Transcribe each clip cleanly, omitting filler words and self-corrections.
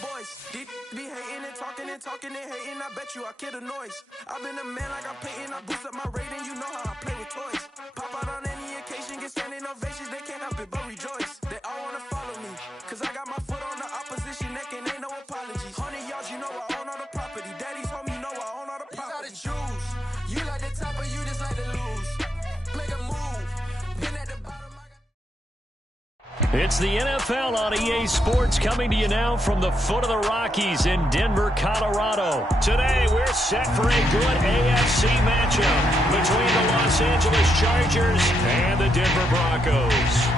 voice. These be hating and talking and talking and hating. I bet you I kill the noise. I've been a man like I'm Peyton. I boost up my rating. You know how I play with toys. Pop out on any occasion, get standing ovations. They can't help it but rejoice. They all wanna follow me, cause I got my foot on the opposition neck and ain't no apologies. 100 yards, you know I own all the property. Daddy's home, you know I own all the property. You gotta choose. You like the top or you just like to lose. Make a move. Been at the bottom. It's the NFL on EA Sports coming to you now from the foot of the Rockies in Denver, Colorado. Today, we're set for a good AFC matchup between the Los Angeles Chargers and the Denver Broncos.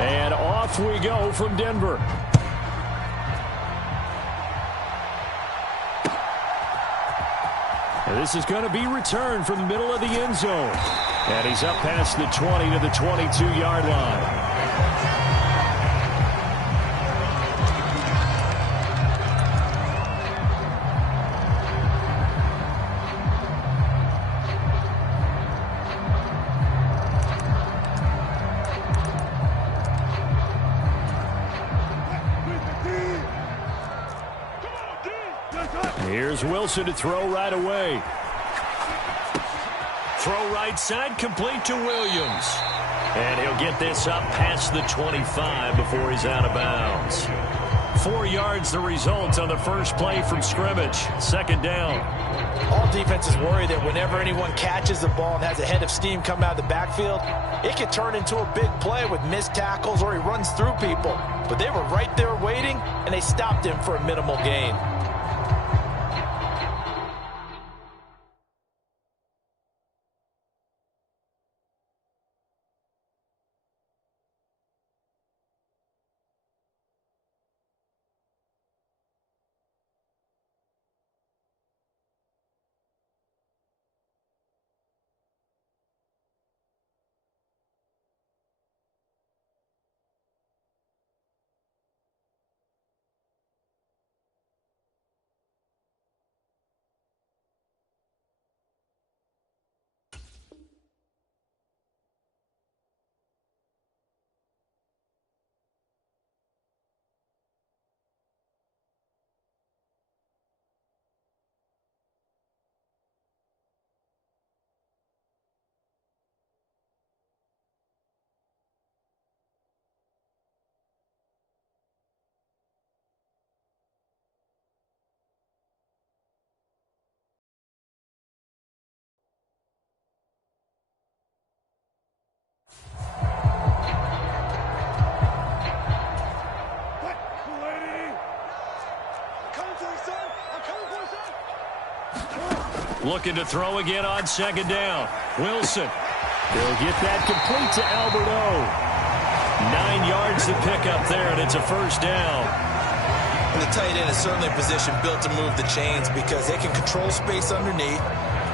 And off we go from Denver. And this is going to be returned from the middle of the end zone. And he's up past the 20 to the 22-yard line. Here's Wilson to throw right away. Throw right side, complete to Williams. And he'll get this up past the 25 before he's out of bounds. 4 yards the result on the first play from scrimmage. Second down. All defenses worry that whenever anyone catches the ball and has a head of steam come out of the backfield, it could turn into a big play with missed tackles or he runs through people. But they were right there waiting, and they stopped him for a minimal gain. Looking to throw again on second down. Wilson. He'll get that complete to Alberto. 9 yards to pick up there, and it's a first down. And the tight end is certainly a position built to move the chains because they can control space underneath.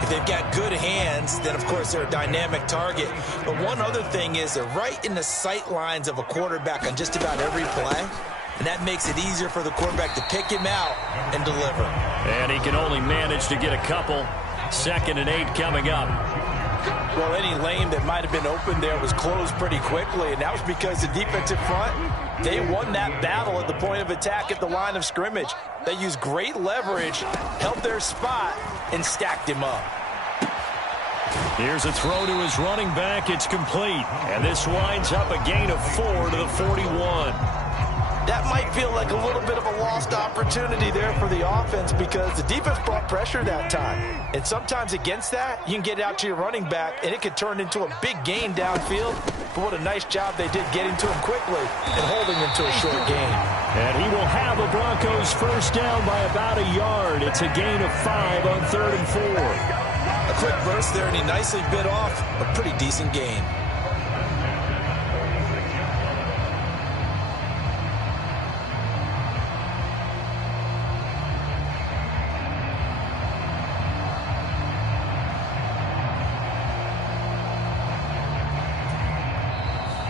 If they've got good hands, then, of course, they're a dynamic target. But one other thing is they're right in the sight lines of a quarterback on just about every play. And that makes it easier for the quarterback to pick him out and deliver. And he can only manage to get a couple. 2nd and 8 coming up. Well, any lane that might have been open there was closed pretty quickly, and that was because the defensive front, they won that battle at the point of attack at the line of scrimmage. They used great leverage, held their spot, and stacked him up. Here's a throw to his running back. It's complete. And this winds up a gain of 4 to the 41. That might feel like a little bit of a lost opportunity there for the offense because the defense brought pressure that time. And sometimes against that, you can get out to your running back, and it could turn into a big gain downfield. But what a nice job they did getting to him quickly and holding him to a short gain. And he will have the Broncos first down by about a yard. It's a gain of 5 on 3rd and 4. A quick burst there, and he nicely bit off a pretty decent gain.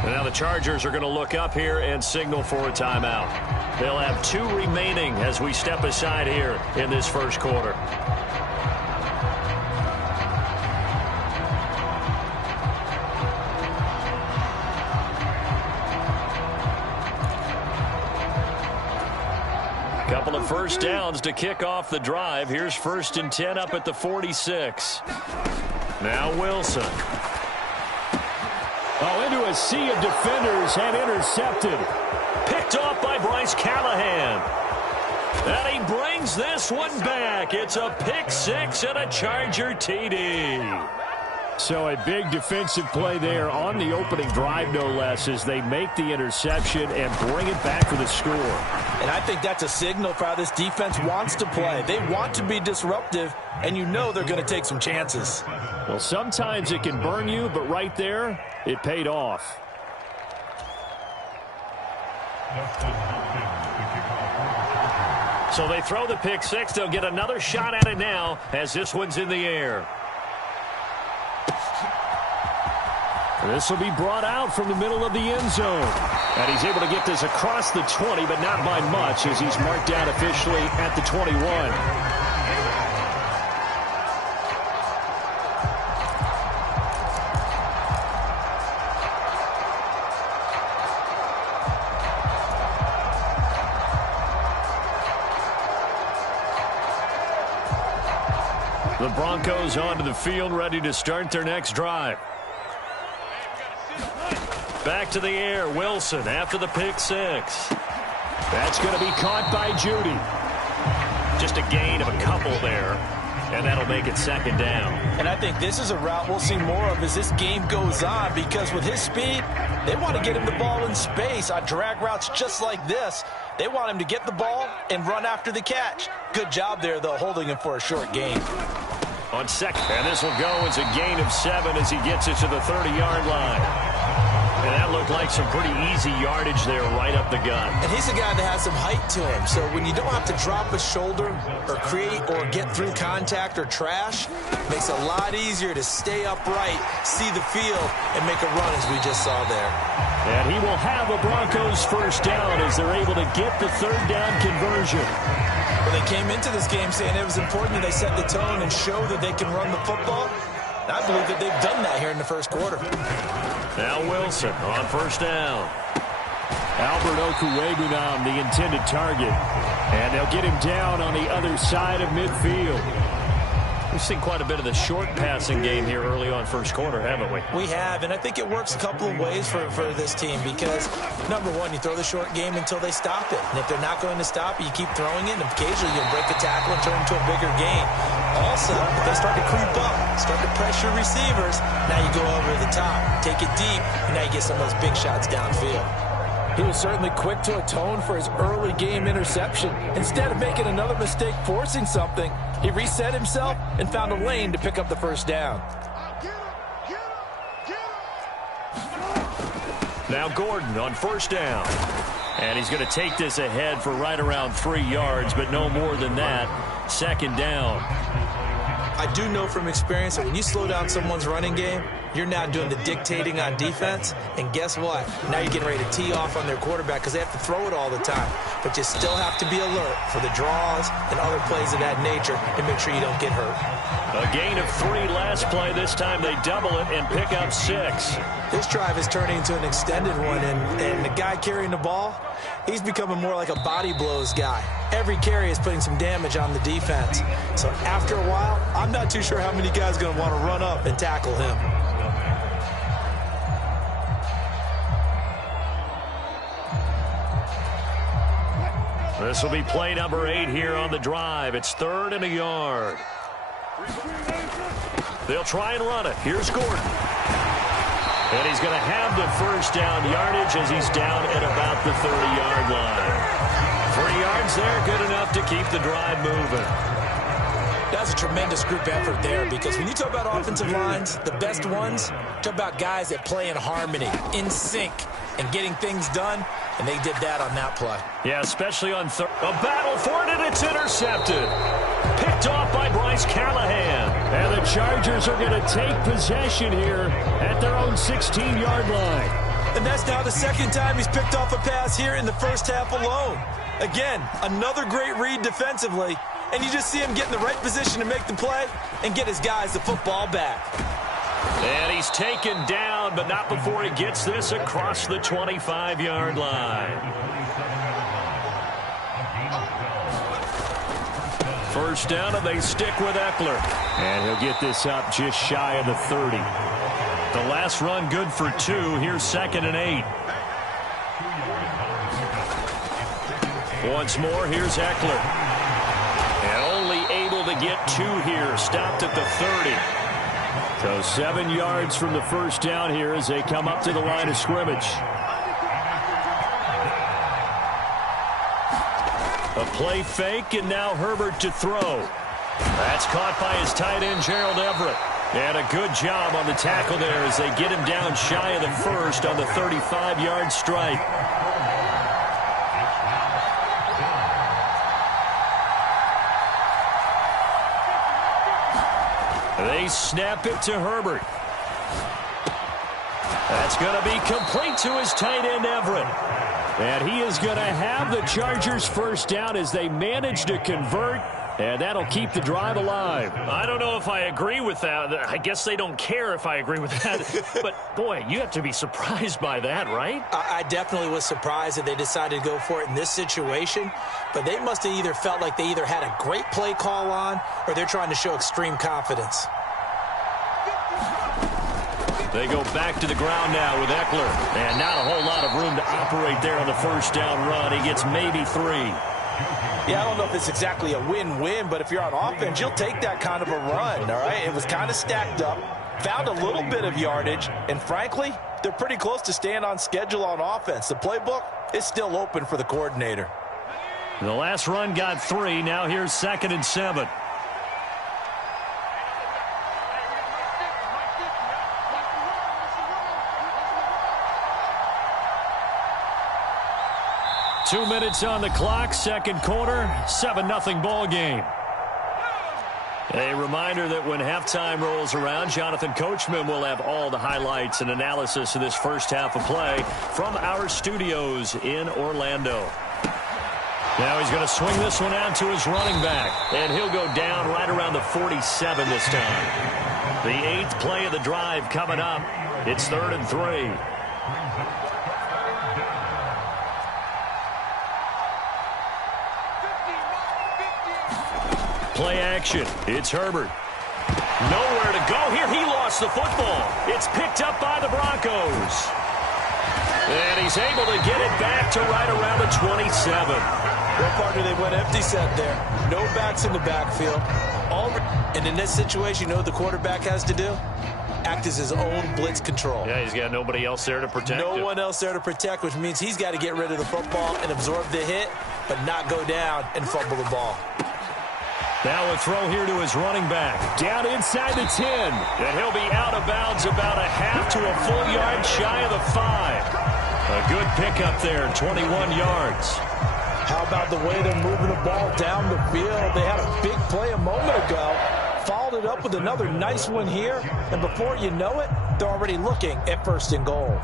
And now the Chargers are going to look up here and signal for a timeout. They'll have 2 remaining as we step aside here in this first quarter. Couple of first downs to kick off the drive. Here's 1st and 10 up at the 46. Now Wilson. Oh, into a sea of defenders and intercepted. Picked off by Bryce Callahan. And he brings this one back. It's a pick 6 and a Charger TD. So a big defensive play there on the opening drive, no less, as they make the interception and bring it back for the score. And I think that's a signal for how this defense wants to play. They want to be disruptive, and you know they're going to take some chances. Well, sometimes it can burn you, but right there, it paid off. So they throw the pick 6. They'll get another shot at it now as this one's in the air. This will be brought out from the middle of the end zone. And he's able to get this across the 20, but not by much as he's marked down officially at the 21. The Broncos onto the field, ready to start their next drive. Back to the air, Wilson after the pick 6. That's going to be caught by Judy. Just a gain of a couple there, and that'll make it 2nd down. And I think this is a route we'll see more of as this game goes on, because with his speed, they want to get him the ball in space on drag routes just like this. They want him to get the ball and run after the catch. Good job there, though, holding him for a short gain. On 2nd, and this will go as a gain of 7 as he gets it to the 30-yard line. And that looked like some pretty easy yardage there right up the gut. And he's a guy that has some height to him, so when you don't have to drop a shoulder or create or get through contact or trash, it makes it a lot easier to stay upright, see the field, and make a run as we just saw there. And he will have a Broncos 1st down as they're able to get the 3rd down conversion. Well, they came into this game saying it was important that they set the tone and show that they can run the football. And I believe that they've done that here in the first quarter. Now Wilson on 1st down. Albert Okwuegbunam, the intended target. And they'll get him down on the other side of midfield. We've seen quite a bit of the short passing game here early on first quarter, haven't we? We have, and I think it works a couple of ways for this team because, number one, you throw the short game until they stop it. And if they're not going to stop it, you keep throwing it, and occasionally you'll break a tackle and turn it into a bigger gain. Also, if they start to creep up, start to pressure receivers, now you go over the top, take it deep, and now you get some of those big shots downfield. He was certainly quick to atone for his early game interception. Instead of making another mistake forcing something, he reset himself and found a lane to pick up the 1st down. Now Gordon on 1st down. And he's going to take this ahead for right around 3 yards, but no more than that. 2nd down. I do know from experience that when you slow down someone's running game, you're now doing the dictating on defense, and guess what? Now you're getting ready to tee off on their quarterback because they have to throw it all the time. But you still have to be alert for the draws and other plays of that nature and make sure you don't get hurt. A gain of 3 last play. This time they double it and pick up 6. This drive is turning into an extended one, and the guy carrying the ball, he's becoming more like a body blows guy. Every carry is putting some damage on the defense. So after a while, I'm not too sure how many guys are going to want to run up and tackle him. This will be play number 8 here on the drive. It's 3rd and a yard. They'll try and run it. Here's Gordon. And he's going to have the 1st down yardage as he's down at about the 30-yard line. 3 yards there, good enough to keep the drive moving. That's a tremendous group effort there because when you talk about offensive lines, the best ones, talk about guys that play in harmony, in sync, and getting things done, and they did that on that play. Yeah, especially on third. A battle for it, and it's intercepted. Picked off by Bryce Callahan. And the Chargers are going to take possession here at their own 16-yard line. And that's now the second time he's picked off a pass here in the first half alone. Again, another great read defensively, and you just see him get in the right position to make the play and get his guys the football back. And he's taken down, but not before he gets this across the 25-yard line. First down, and they stick with Eckler. And he'll get this up just shy of the 30. The last run good for 2. Here's 2nd and 8. Once more, here's Eckler. And only able to get 2 here. Stopped at the 30. So 7 yards from the first down here as they come up to the line of scrimmage. A play fake, and now Herbert to throw. That's caught by his tight end, Gerald Everett. And a good job on the tackle there as they get him down shy of the first on the 35-yard strike. They snap it to Herbert. That's going to be complete to his tight end, Everett. And he is going to have the Chargers first down as they manage to convert. And that'll keep the drive alive. I don't know if I agree with that. I guess they don't care if I agree with that. But, boy, you have to be surprised by that, right? I definitely was surprised that they decided to go for it in this situation. But they must have either felt like they either had a great play call on or they're trying to show extreme confidence. They go back to the ground now with Eckler. And not a whole lot of room to operate there on the first down run. He gets maybe 3. Yeah, I don't know if it's exactly a win-win, but if you're on offense, you'll take that kind of a run, all right? It was kind of stacked up, found a little bit of yardage, and frankly, they're pretty close to staying on schedule on offense. The playbook is still open for the coordinator. The last run got 3. Now here's 2nd and 7. Two minutes on the clock, second quarter, 7-0 ball game. A reminder that when halftime rolls around, Jonathan Coachman will have all the highlights and analysis of this first half of play from our studios in Orlando. Now he's going to swing this one out to his running back, and he'll go down right around the 47 this time. The 8th play of the drive coming up. It's 3rd and 3. Play action. It's Herbert. Nowhere to go here. He lost the football. It's picked up by the Broncos. And he's able to get it back to right around the 27. Well, partner, they went empty set there. No backs in the backfield. And in this situation, you know what the quarterback has to do? Act as his own blitz control. Yeah, he's got nobody else there to protect him. No one else there to protect, which means he's got to get rid of the football and absorb the hit, but not go down and fumble the ball. Now a throw here to his running back. Down inside the 10. And he'll be out of bounds about a half to a full yard shy of the 5. A good pickup there, 21 yards. How about the way they're moving the ball down the field? They had a big play a moment ago. Followed it up with another nice one here. And before you know it, they're already looking at 1st and goal.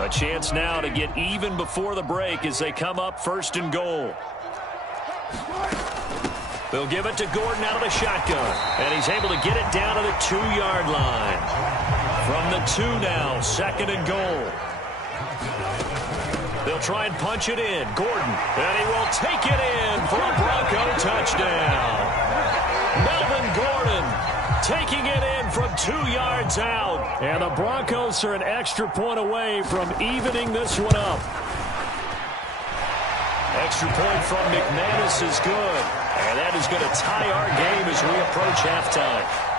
A chance now to get even before the break as they come up 1st and goal. They'll give it to Gordon out of the shotgun. And he's able to get it down to the 2-yard line. From the 2 now, 2nd and goal. They'll try and punch it in. Gordon, and he will take it in for a Bronco touchdown. Melvin Gordon taking it in from 2 yards out. And the Broncos are an extra point away from evening this one up. Extra point from McManus is good. And that is going to tie our game as we approach halftime.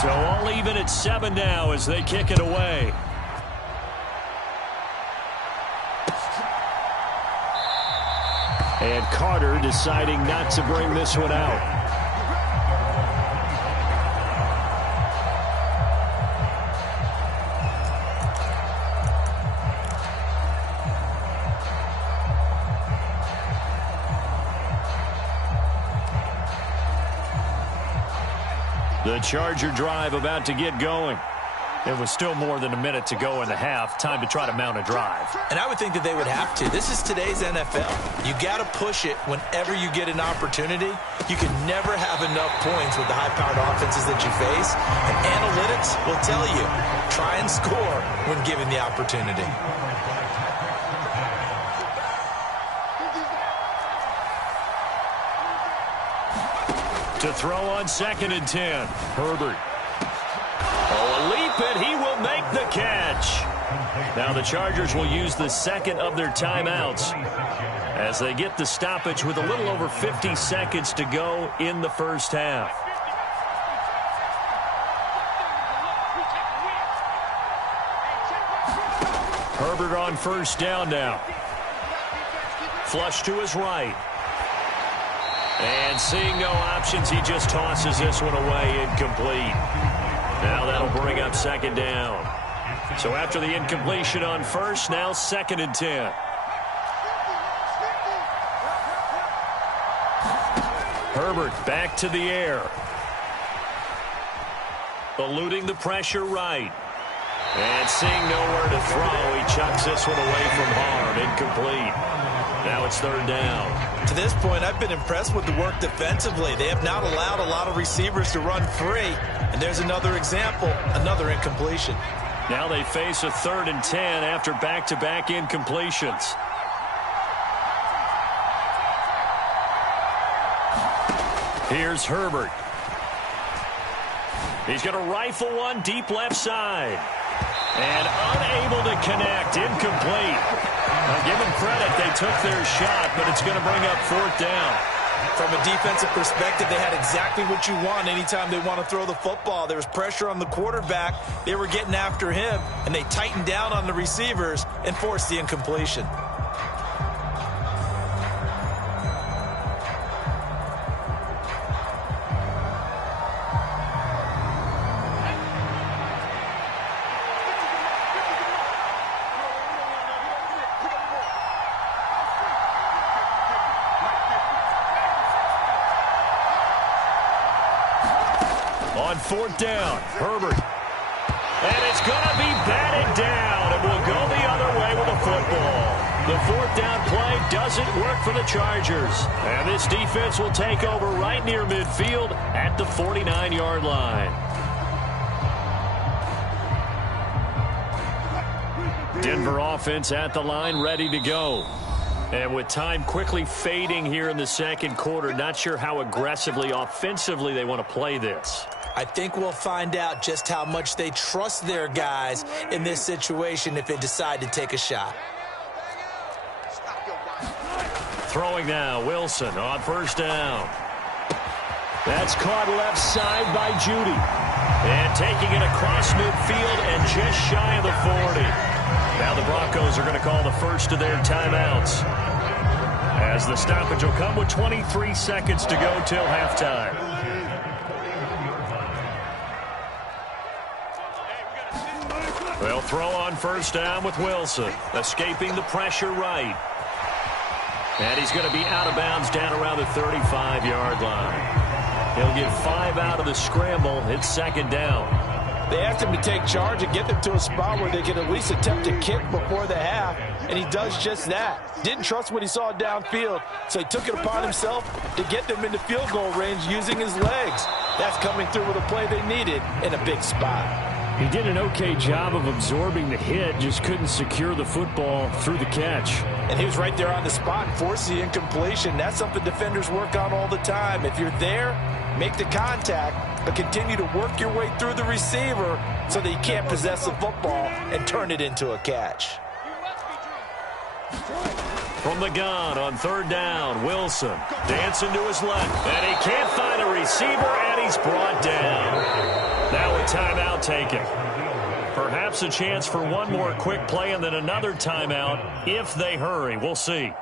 So all even at 7 now as they kick it away. And Carter deciding not to bring this one out. The Charger drive about to get going. It was still more than a minute to go in the half. Time to try to mount a drive. And I would think that they would have to. This is today's NFL. You got to push it whenever you get an opportunity. You can never have enough points with the high-powered offenses that you face. And analytics will tell you, try and score when given the opportunity. To throw on 2nd and 10. Herbert. Oh, a leap, and he will make the catch. Now the Chargers will use the second of their timeouts as they get the stoppage with a little over 50 seconds to go in the first half. Herbert on 1st down now. Flush to his right. And seeing no options, he just tosses this one away, incomplete. Now that'll bring up 2nd down. So after the incompletion on 1st, now 2nd and 10. Herbert back to the air. Eluding the pressure right. And seeing nowhere to throw, he chucks this one away from harm, incomplete. Now it's 3rd down. To this point, I've been impressed with the work defensively. They have not allowed a lot of receivers to run free. And there's another example, another incompletion. Now they face a 3rd and 10 after back-to-back incompletions. Here's Herbert. He's going to rifle one deep left side. And unable to connect, incomplete. Now give them credit, they took their shot, but it's going to bring up 4th down. From a defensive perspective, they had exactly what you want anytime they want to throw the football. There was pressure on the quarterback. They were getting after him, and they tightened down on the receivers and forced the incompletion. On 4th down, Herbert. And it's going to be batted down, and will go the other way with the football. The 4th down play doesn't work for the Chargers. And this defense will take over right near midfield at the 49-yard line. Denver offense at the line, ready to go. And with time quickly fading here in the 2nd quarter, not sure how aggressively, offensively they want to play this. I think we'll find out just how much they trust their guys in this situation if they decide to take a shot. Throwing now, Wilson on 1st down. That's caught left side by Judy. And taking it across midfield and just shy of the 40. Now the Broncos are going to call the first of their timeouts, as the stoppage will come with 23 seconds to go till halftime. They'll throw on 1st down with Wilson, escaping the pressure right. And he's going to be out of bounds down around the 35-yard line. He'll get 5 out of the scramble. It's 2nd down. They asked him to take charge and get them to a spot where they can at least attempt a kick before the half, and he does just that. Didn't trust what he saw downfield, so he took it upon himself to get them into field goal range using his legs. That's coming through with a play they needed in a big spot. He did an okay job of absorbing the hit, just couldn't secure the football through the catch. And he was right there on the spot and forced the incompletion. That's something defenders work on all the time. If you're there, make the contact, but continue to work your way through the receiver so that you can't possess the football and turn it into a catch. From the gun on 3rd down, Wilson dancing to his left, and he can't find a receiver, and he's brought down. Now a timeout taken. Perhaps a chance for one more quick play and then another timeout if they hurry. We'll see.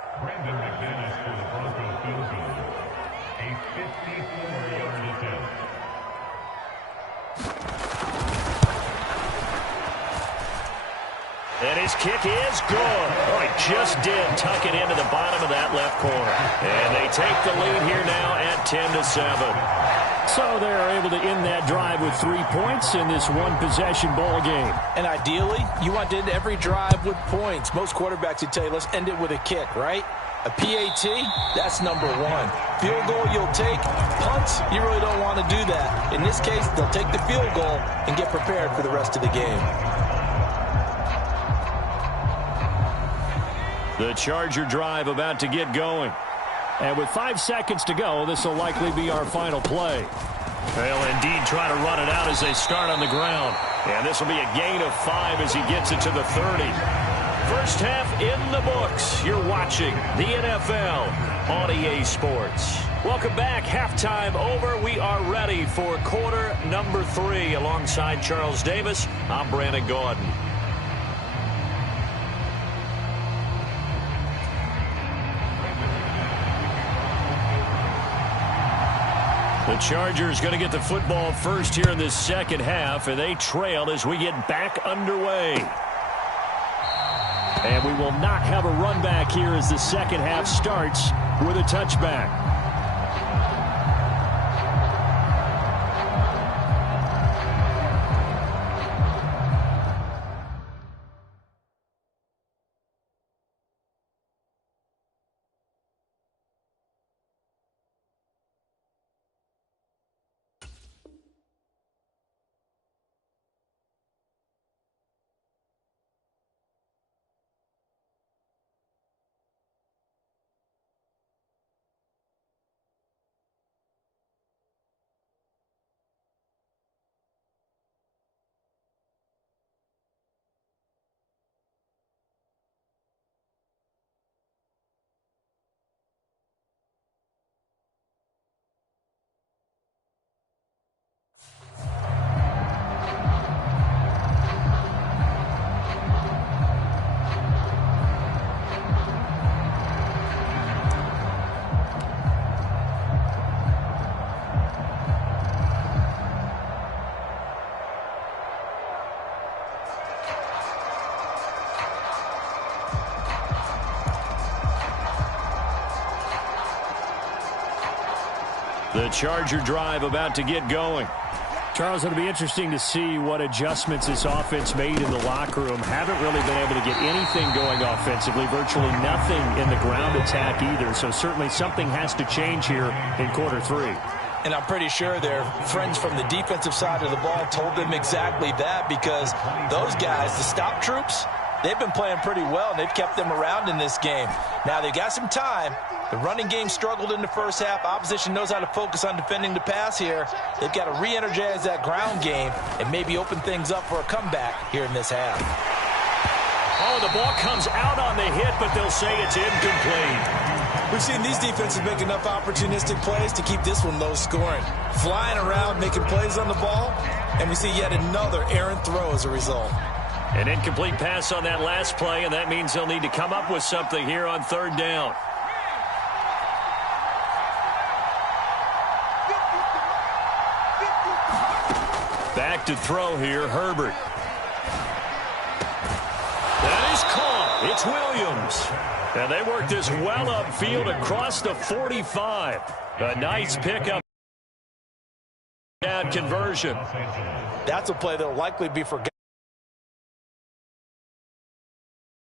And his kick is good. Oh, he just did tuck it into the bottom of that left corner. And they take the lead here now at 10-7. So they're able to end that drive with 3 points in this one-possession ball game. And ideally, you want to end every drive with points. Most quarterbacks would tell you, let's end it with a kick, right? A PAT, that's number one. Field goal you'll take. Punts, you really don't want to do that. In this case, they'll take the field goal and get prepared for the rest of the game. The Charger drive about to get going. And with 5 seconds to go, this will likely be our final play. They'll indeed try to run it out as they start on the ground. And this will be a gain of 5 as he gets it to the 30. First half in the books. You're watching the NFL on EA Sports. Welcome back. Halftime over. We are ready for quarter number 3. Alongside Charles Davis, I'm Brandon Gaudin. The Chargers going to get the football first here in this second half, and they trail as we get back underway. And we will not have a run back here as the second half starts with a touchback. The Charger drive about to get going. Charles, it'll be interesting to see what adjustments this offense made in the locker room. Haven't really been able to get anything going offensively, virtually nothing in the ground attack either. So certainly something has to change here in quarter 3. And I'm pretty sure their friends from the defensive side of the ball told them exactly that, because those guys, the stop troops, they've been playing pretty well, and they've kept them around in this game. Now, they've got some time. The running game struggled in the first half. Opposition knows how to focus on defending the pass here. They've got to re-energize that ground game and maybe open things up for a comeback here in this half. Oh, the ball comes out on the hit, but they'll say it's incomplete. We've seen these defenses make enough opportunistic plays to keep this one low scoring. Flying around, making plays on the ball, and we see yet another errant throw as a result. An incomplete pass on that last play, and that means they'll need to come up with something here on third down. Back to throw here, Herbert. That is caught. It's Williams. And they work this well upfield across the 45. A nice pickup. Conversion. That's a play that will likely be forgotten.